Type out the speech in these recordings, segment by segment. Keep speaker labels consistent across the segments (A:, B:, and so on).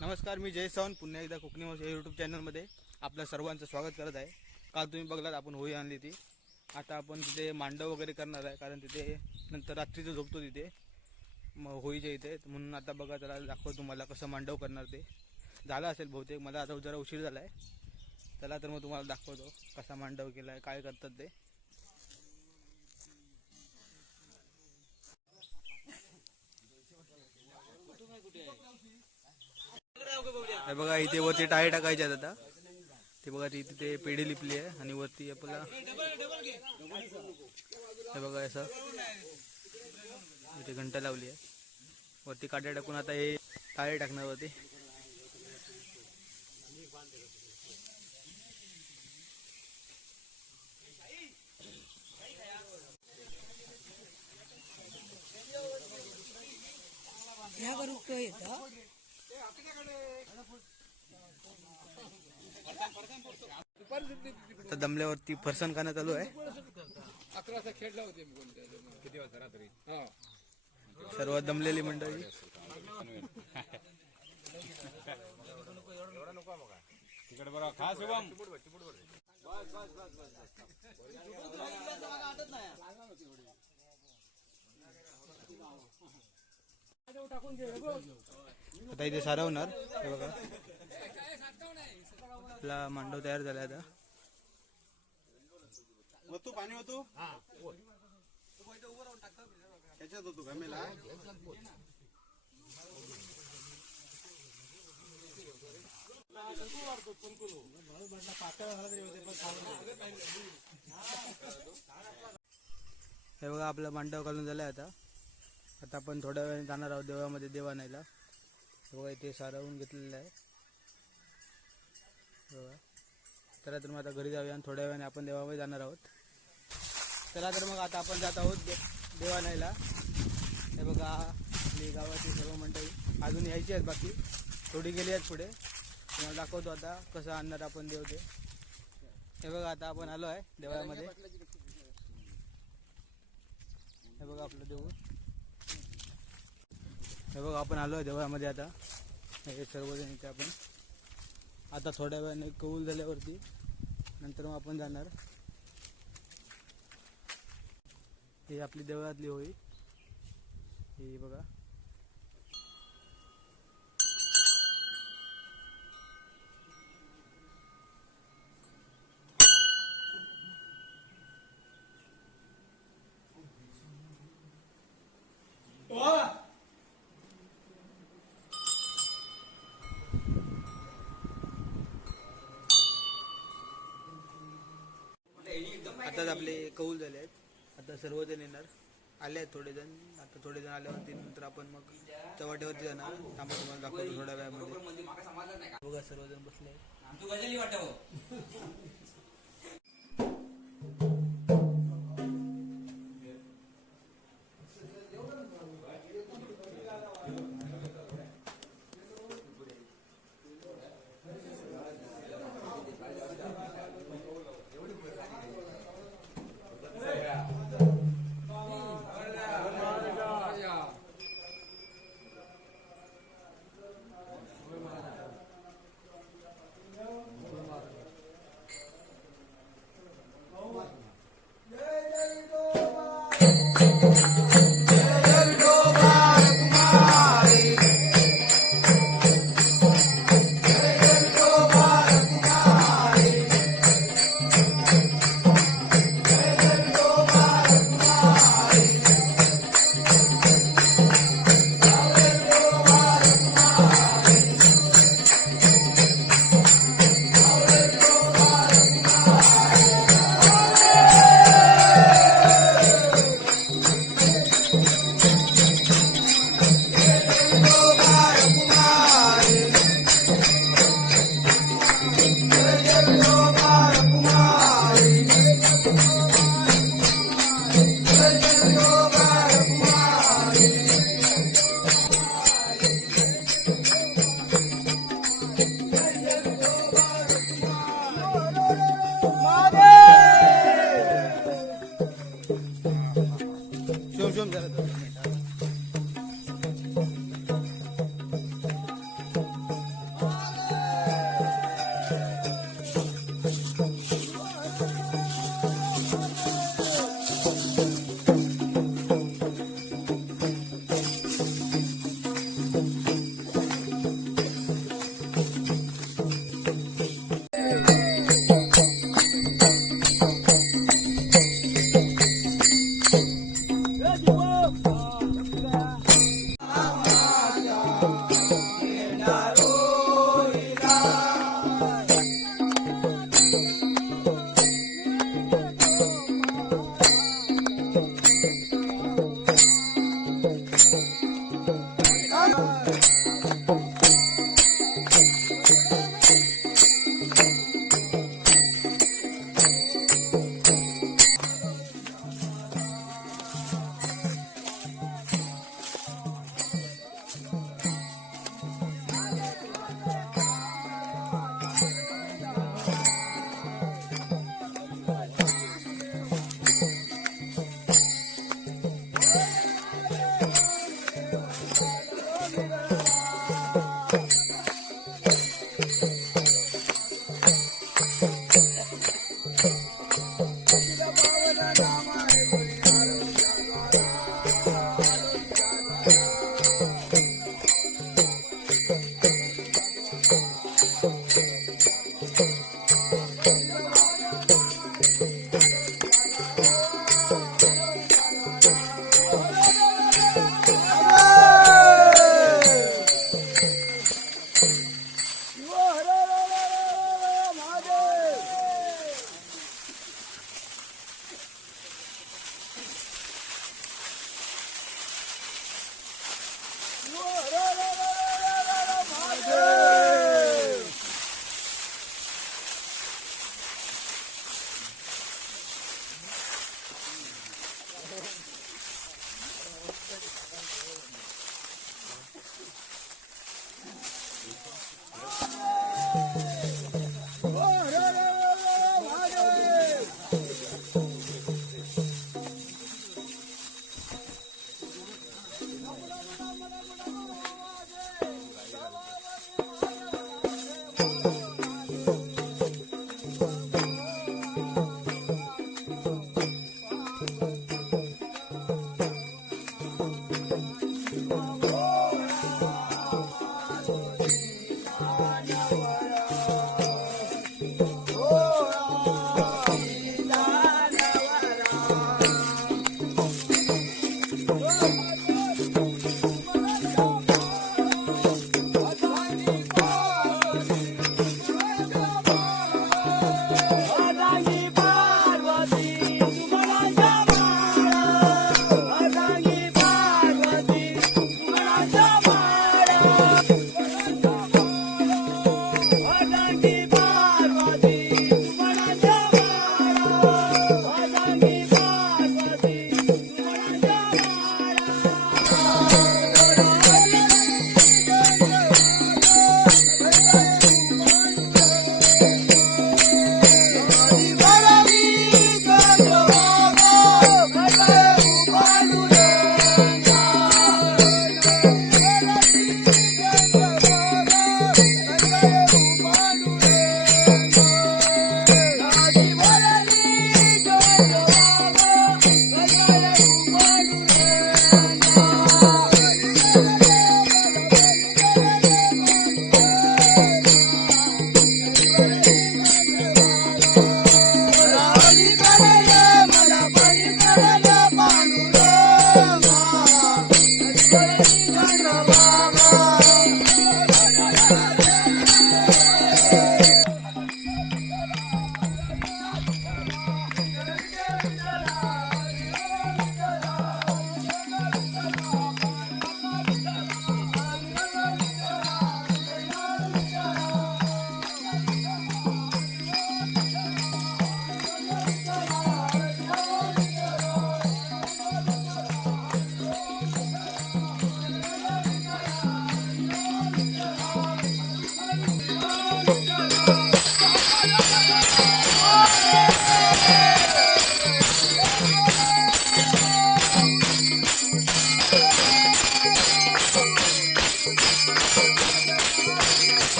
A: नमस्कार मी जय सावंत पुन्हा एकदा कोकणी भाषा यूट्यूब चॅनलमध्ये आपलं सर्वांचं स्वागत करत आहे. काल तुम्ही बघलात आपण होळी आणली ती आता आपण तिथे मांडव वगैरे करणार आहे कारण तिथे नंतर रात्रीचं झोपतो तिथे. मग होळीच्या इथे म्हणून आता बघा त्याला दाखवतो तुम्हाला कसं मांडव करणार ते. झालं असेल बहुतेक मला आता जरा उशीर झाला आहे चला तर मग तुम्हाला दाखवतो कसा मांडव केला आहे काय करतात ते. बघा इथे वरती टाळे टाकायचे आहेत आता. ते बघा ती तिथे पेढी लिपली आहे आणि वरती आपला हे बघा असं. इथे घंटा लावली आहे. वरती काट्या टाकून आता हे टाळे टाकणार वरती.
B: ह्या बरोबर येतं.
A: आता दमल्यावरती फरसाण खाणं चालू आहे.
C: अकरा वाजता खेळला होते मी कोणत्या किती वाजता रात्री हा.
A: सर्वात दमलेली मंडळी.
C: तिकडे बघा खास शुभम
A: आता इथे सारवणार हे बघा. आपला मांडव तयार झाला आता.
D: होतो पाणी होतो त्याच्यात होतो गमेला
A: हे बघा आपला मांडव घालून झालाय आता. आता आपण थोड्या वेळाने जाणार आहोत देवामध्ये देवा नाहीला. बघा इथे सारवून घेतलेलं आहे. बघा. चला तर मग आता घरी जाऊया आणि थोड्या वेळाने आपण देवामध्ये जाणार आहोत. चला तर मग आता आपण जात आहोत दे देव हे बघा आपली गावाची सर्व मंडळी अजून यायची आहेत बाकी. थोडी गेली आहेत पुढे. तुम्हाला दाखवतो आता कसं आणणार आपण देव ते. हे बघा आता आपण आलो आहे देवळामध्ये हे बघा आपलं देऊळ. हे बघा आपण आलो आहे देवळामध्ये आता. हे सर्वजण इथे आपण. आता थोड्या वेळाने कौल झाल्यावरती नंतर मग आपण जाणार. ही आपली देवळातली होळी. ही बघा. आताच आपले कौल झाले आहेत. आता सर्वजण येणार. आले आहेत थोडे जण. आता थोडे जण आल्यावरती नंतर आपण मग चव्हाट्यावरती जाणार. थांबा तुम्हाला दाखवतो थोड्या वेळामध्ये. बघा सर्वजण बसले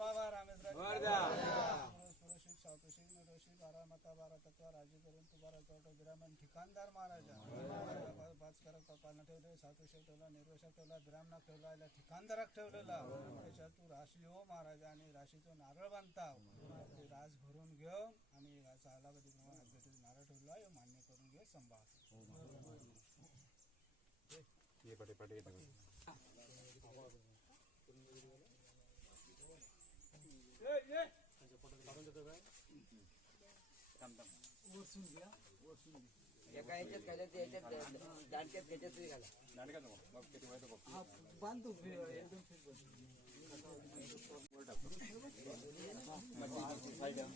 A: बाबा रामेश्वर राजी करून तू बारा चौट विरामन ठिकाणदार महाराजा. पाच ठेवले सातोषेक ठेवला निर्वशाक ठेवला विरामनाक ठेवला याला ठिकाणदाराक ठेवलेला. त्याच्यात तू राशी हो महाराजा आणि राशीचो नारळ बांधता. ते रास भरून घेऊ आणि चाला कधी नारळ ठेवला हे मान्य करून घे संभाळ वरसून घ्या. वरसून घ्या.
E: एका याच्यात घाला ते याच्यात दांडक्यात घ्यायच्यात तरी घाला. दांडक्यात बघ.
A: किती बांधतो एकदम